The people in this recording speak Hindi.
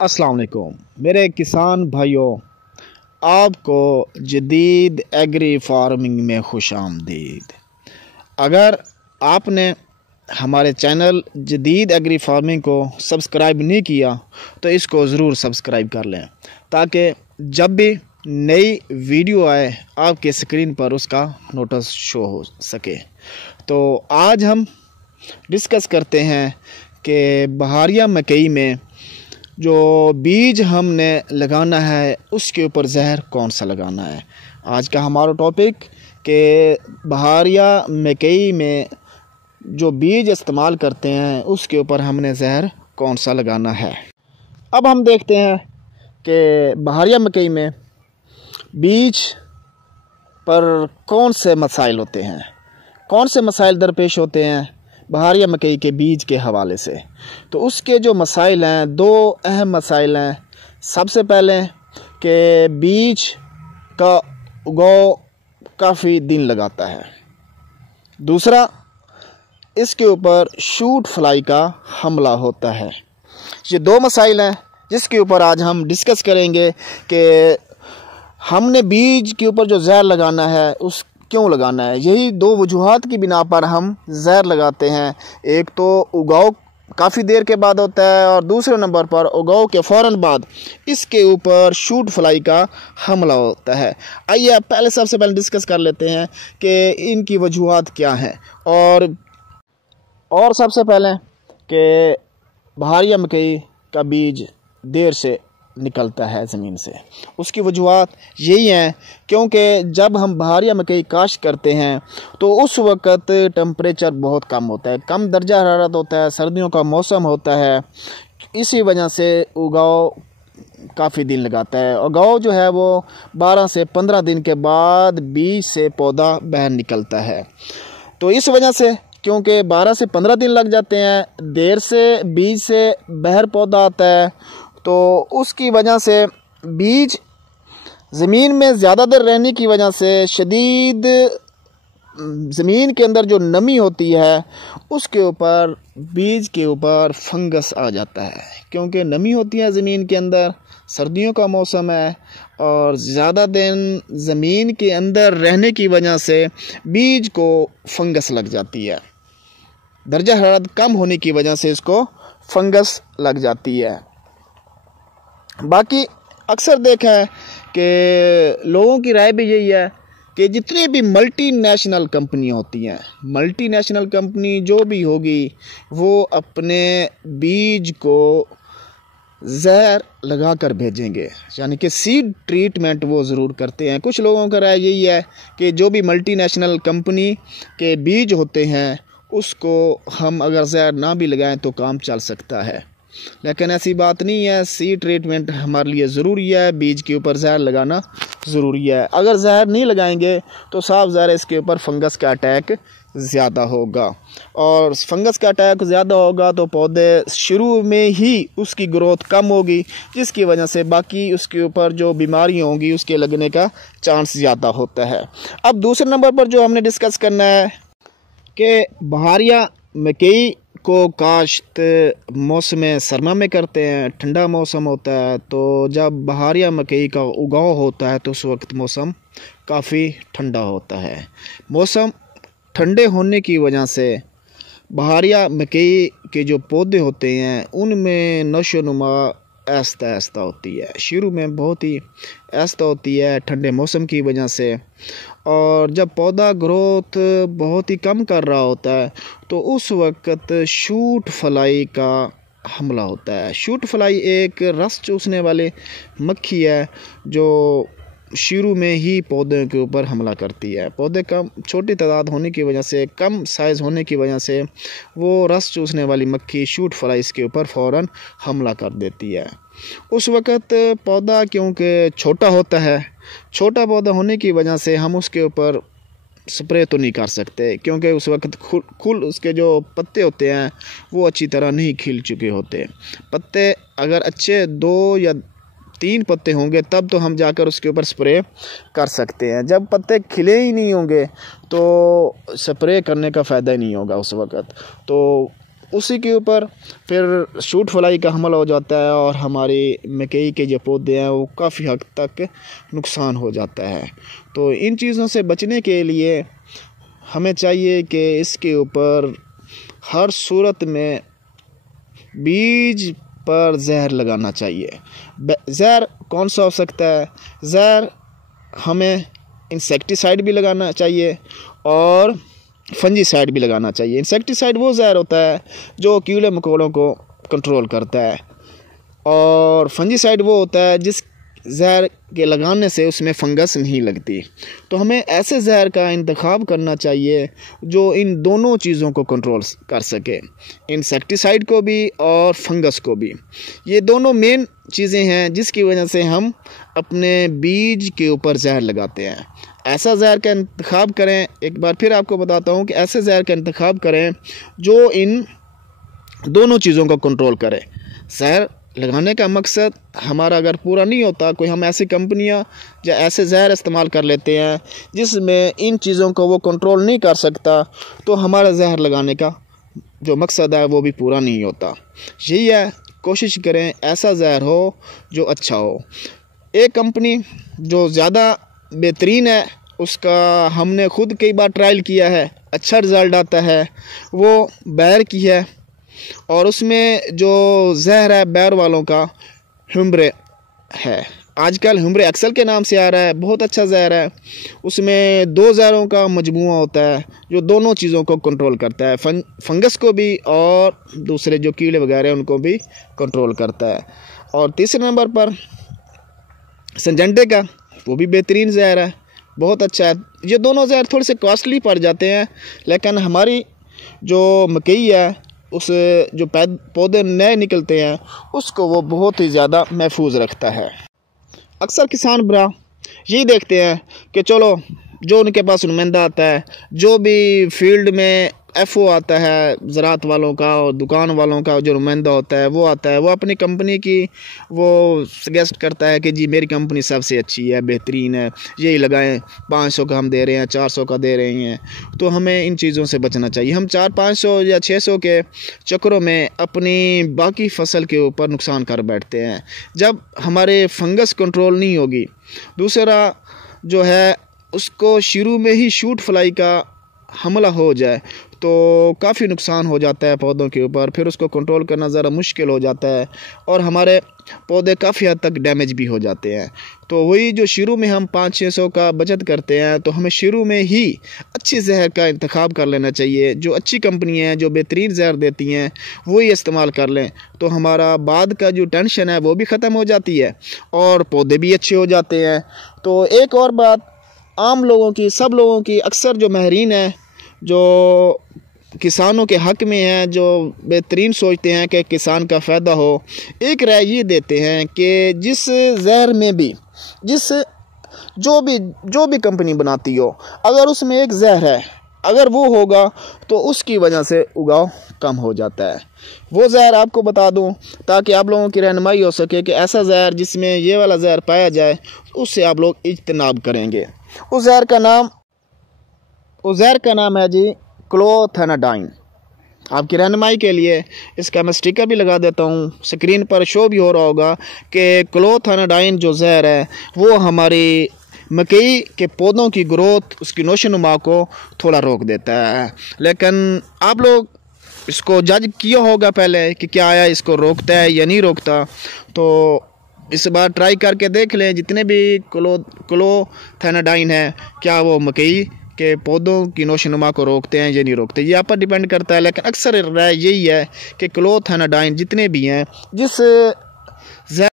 अस्सलाम वालेकुम मेरे किसान भाइयों, आपको जदीद एग्री फार्मिंग में खुश आमदीद। अगर आपने हमारे चैनल जदीद एग्री फार्मिंग को सब्सक्राइब नहीं किया तो इसको ज़रूर सब्सक्राइब कर लें, ताकि जब भी नई वीडियो आए आपके स्क्रीन पर उसका नोटिस शो हो सके। तो आज हम डिस्कस करते हैं कि बहारिया मकई में जो बीज हमने लगाना है उसके ऊपर जहर कौन सा लगाना है। आज का हमारा टॉपिक कि बहारिया मकई में जो बीज इस्तेमाल करते हैं उसके ऊपर हमने जहर कौन सा लगाना है। अब हम देखते हैं कि बहारिया मकई में बीज पर कौन से मसाइल होते हैं, कौन से मसाइल दरपेश होते हैं बहारिया मकई के बीज के हवाले से। तो उसके जो मसाइल हैं, दो अहम मसाइल हैं। सबसे पहले कि बीज का उगाव काफ़ी दिन लगाता है। दूसरा, इसके ऊपर शूट फ्लाई का हमला होता है। ये दो मसाइल हैं जिसके ऊपर आज हम डिस्कस करेंगे कि हमने बीज के ऊपर जो जहर लगाना है उस क्यों लगाना है। यही दो वजूहात की बिना पर हम जहर लगाते हैं। एक तो उगाव काफ़ी देर के बाद होता है और दूसरे नंबर पर उगाव के फ़ौरन बाद इसके ऊपर शूट फ्लाई का हमला होता है। आइए आप सबसे पहले डिस्कस कर लेते हैं कि इनकी वजूहात क्या हैं। और सबसे पहले कि बहारिया मकई का बीज देर से निकलता है ज़मीन से, उसकी वजूहात यही हैं क्योंकि जब हम बहारिया मकई काश्त करते हैं तो उस वक़्त टेम्परेचर बहुत कम होता है, कम दर्जा हरारत होता है, सर्दियों का मौसम होता है। इसी वजह से उगाव काफ़ी दिन लगाता है। उगाव जो है वो 12 से 15 दिन के बाद बीज से पौधा बाहर निकलता है। तो इस वजह से क्योंकि 12 से 15 दिन लग जाते हैं, देर से बीज से बाहर पौधा आता है, तो उसकी वजह से बीज ज़मीन में ज़्यादा देर रहने की वजह से शदीद ज़मीन के अंदर जो नमी होती है उसके ऊपर बीज के ऊपर फंगस आ जाता है। क्योंकि नमी होती है ज़मीन के अंदर, सर्दियों का मौसम है और ज़्यादा दिन ज़मीन के अंदर रहने की वजह से बीज को फंगस लग जाती है। दर्जा हरारत कम होने की वजह से इसको फंगस लग जाती है। बाकी अक्सर देखा है कि लोगों की राय भी यही है कि जितनी भी मल्टीनेशनल कंपनी होती हैं, मल्टीनेशनल कंपनी जो भी होगी वो अपने बीज को जहर लगा कर भेजेंगे, यानी कि सीड ट्रीटमेंट वो ज़रूर करते हैं। कुछ लोगों का राय यही है कि जो भी मल्टीनेशनल कंपनी के बीज होते हैं उसको हम अगर जहर ना भी लगाएं तो काम चल सकता है, लेकिन ऐसी बात नहीं है। सीड ट्रीटमेंट हमारे लिए ज़रूरी है, बीज के ऊपर जहर लगाना ज़रूरी है। अगर जहर नहीं लगाएंगे तो साफ ज़ाहिर इसके ऊपर फंगस का अटैक ज़्यादा होगा, और फंगस का अटैक ज़्यादा होगा तो पौधे शुरू में ही उसकी ग्रोथ कम होगी, जिसकी वजह से बाकी उसके ऊपर जो बीमारियाँ होंगी उसके लगने का चांस ज़्यादा होता है। अब दूसरे नंबर पर जो हमने डिस्कस करना है कि बहारिया मकई को काश्त मौसम सरमा में करते हैं, ठंडा मौसम होता है। तो जब बहारिया मकई का उगाव होता है तो उस वक्त मौसम काफ़ी ठंडा होता है। मौसम ठंडे होने की वजह से बहारिया मकई के जो पौधे होते हैं उनमें नशो नुमा आहिस्ता आहिस्ता होती है। शुरू में बहुत ही आहिस्ता होती है ठंडे मौसम की वजह से, और जब पौधा ग्रोथ बहुत ही कम कर रहा होता है तो उस वक्त शूट फ्लाई का हमला होता है। शूट फ्लाई एक रस चूसने वाले मक्खी है जो शुरू में ही पौधे के ऊपर हमला करती है। पौधे कम छोटी तादाद होने की वजह से, कम साइज़ होने की वजह से वो रस चूसने वाली मक्खी शूट फ्लाई के ऊपर फ़ौरन हमला कर देती है। उस वक़्त पौधा क्योंकि छोटा होता है, छोटा पौधा होने की वजह से हम उसके ऊपर स्प्रे तो नहीं कर सकते, क्योंकि उस वक्त खुल उसके जो पत्ते होते हैं वो अच्छी तरह नहीं खिल चुके होते। पत्ते अगर अच्छे 2 या 3 पत्ते होंगे तब तो हम जाकर उसके ऊपर स्प्रे कर सकते हैं। जब पत्ते खिले ही नहीं होंगे तो स्प्रे करने का फ़ायदा ही नहीं होगा उस वक़्त। तो उसी के ऊपर फिर शूट फ्लाई का हमला हो जाता है और हमारे मकई के जो पौधे हैं वो काफ़ी हद तक नुकसान हो जाता है। तो इन चीज़ों से बचने के लिए हमें चाहिए कि इसके ऊपर हर सूरत में बीज पर जहर लगाना चाहिए। जहर कौन सा हो सकता है? जहर हमें इंसेक्टिसाइड भी लगाना चाहिए और फंजीसाइड भी लगाना चाहिए। इंसेक्टिसाइड वो जहर होता है जो कीड़े मकोड़ों को कंट्रोल करता है और फंजीसाइड वो होता है जिस जहर के लगाने से उसमें फंगस नहीं लगती। तो हमें ऐसे जहर का इंतखाब करना चाहिए जो इन दोनों चीज़ों को कंट्रोल कर सके, इंसेक्टिसाइड को भी और फंगस को भी। ये दोनों मेन चीज़ें हैं जिसकी वजह से हम अपने बीज के ऊपर जहर लगाते हैं। ऐसा जहर का इंतखाब करें, एक बार फिर आपको बताता हूँ कि ऐसे जहर का इंतखाब करें जो इन दोनों चीज़ों को कंट्रोल करे। जहर लगाने का मकसद हमारा अगर पूरा नहीं होता, कोई हम ऐसी कंपनियां या ऐसे जहर इस्तेमाल कर लेते हैं जिसमें इन चीज़ों को वो कंट्रोल नहीं कर सकता, तो हमारा जहर लगाने का जो मकसद है वो भी पूरा नहीं होता। यही है, कोशिश करें ऐसा जहर हो जो अच्छा हो। एक कंपनी जो ज़्यादा बेहतरीन है उसका हमने खुद कई बार ट्रायल किया है, अच्छा रिज़ल्ट आता है, वो बैर की है और उसमें जो जहर है बैर वालों का ह्यूम्ब्रे है। आजकल ह्यूम्ब्रे एक्सेल के नाम से आ रहा है, बहुत अच्छा जहर है। उसमें 2 जहरों का मजमूआ होता है जो दोनों चीज़ों को कंट्रोल करता है, फंगस को भी और दूसरे जो कीड़े वगैरह उनको भी कंट्रोल करता है। और तीसरे नंबर पर सिंजेंटा का, वो भी बेहतरीन जहर है, बहुत अच्छा है। ये दोनों जहर थोड़े से कॉस्टली पड़ जाते हैं, लेकिन हमारी जो मकई है उस जो पौधे नए निकलते हैं उसको वो बहुत ही ज़्यादा महफूज रखता है। अक्सर किसान भरा यही देखते हैं कि चलो जो उनके पास नुमाइंदा आता है, जो भी फील्ड में एफओ आता है ज़राअत वालों का और दुकान वालों का जो नुमाइंदा होता है वो आता है, वो अपनी कंपनी की वो सजेस्ट करता है कि जी मेरी कंपनी सबसे अच्छी है, बेहतरीन है, यही लगाएं, 500 का हम दे रहे हैं, 400 का दे रहे हैं। तो हमें इन चीज़ों से बचना चाहिए। हम 400-500 या 600 के चक्करों में अपनी बाकी फसल के ऊपर नुकसान कर बैठते हैं जब हमारे फंगस कंट्रोल नहीं होगी। दूसरा जो है उसको शुरू में ही शूट फ्लाई का हमला हो जाए तो काफ़ी नुकसान हो जाता है पौधों के ऊपर, फिर उसको कंट्रोल करना ज़रा मुश्किल हो जाता है और हमारे पौधे काफ़ी हद तक डैमेज भी हो जाते हैं। तो वही जो शुरू में हम 500-600 का बचत करते हैं, तो हमें शुरू में ही अच्छी जहर का इंतखाब कर लेना चाहिए। जो अच्छी कंपनी हैं जो बेहतरीन जहर देती हैं वही इस्तेमाल कर लें, तो हमारा बाद का जो टेंशन है वो भी ख़त्म हो जाती है और पौधे भी अच्छे हो जाते हैं। तो एक और बात आम लोगों की, सब लोगों की, अक्सर जो माहिरीन हैं जो किसानों के हक़ में हैं, जो बेहतरीन सोचते हैं कि किसान का फ़ायदा हो, एक राय ये देते हैं कि जिस जहर में भी जो भी कंपनी बनाती हो, अगर उसमें एक जहर है, अगर वो होगा तो उसकी वजह से उगाव कम हो जाता है। वो जहर आपको बता दूं ताकि आप लोगों की रहनुमाई हो सके कि ऐसा जहर जिसमें ये वाला जहर पाया जाए उससे आप लोग इज्तनाब करेंगे। उस जहर का नाम है जी क्लोथेनाडाइन। आपकी रहनुमाई के लिए इसका मैं स्टिकर भी लगा देता हूँ, स्क्रीन पर शो भी हो रहा होगा कि क्लोथेनाडाइन जो जहर है वो हमारी मकई के पौधों की ग्रोथ, उसकी नोशोनुमा को थोड़ा रोक देता है। लेकिन आप लोग इसको जज किया होगा पहले कि क्या आया इसको रोकता है या नहीं रोकता, तो इस बार ट्राई करके देख लें। जितने भी क्लोथेनाडाइन है क्या वो मकई के पौधों की नोशोनुमा को रोकते हैं या नहीं रोकते, ये आप पर डिपेंड करता है। लेकिन अक्सर राय यही है कि क्लोथेनाडाइन जितने भी हैं जिस